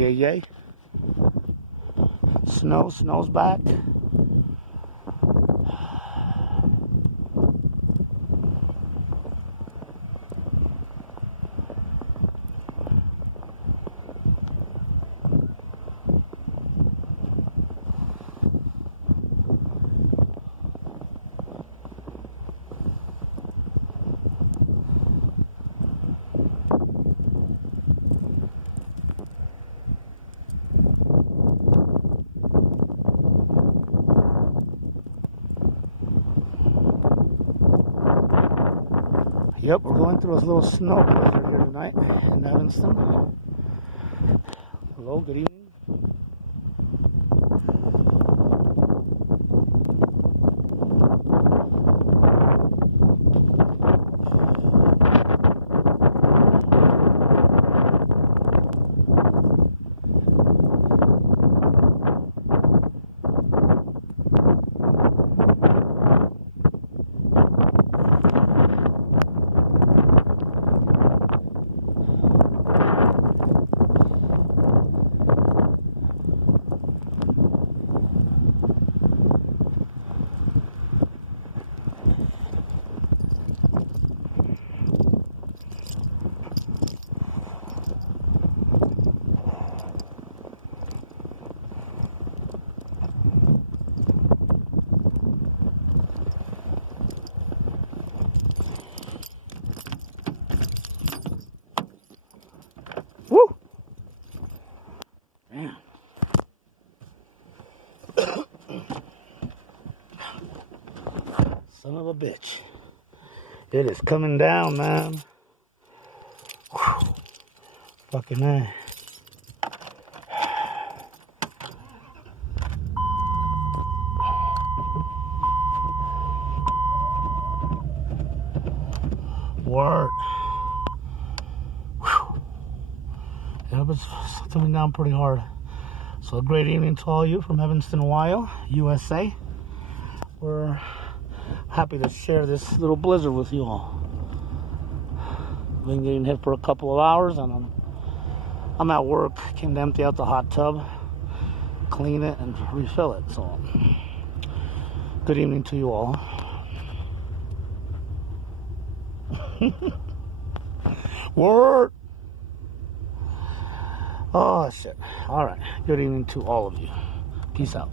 Yay, yay. Snow's back. Yep, we're going through a little snow blizzard here tonight in Evanston. Hello, good evening. Woo! Man. Son of a bitch. It is coming down, man. Whew. Fucking A. Word. Whew. Yeah, but it's coming down pretty hard. So a great evening to all you from Evanston, Wyoming U.S.A. We're happy to share this little blizzard with you all. Been getting hit for a couple of hours, and I'm at work. Came to empty out the hot tub, clean it, and refill it. So, good evening to you all. Word. Oh shit. All right. Good evening to all of you. Peace out.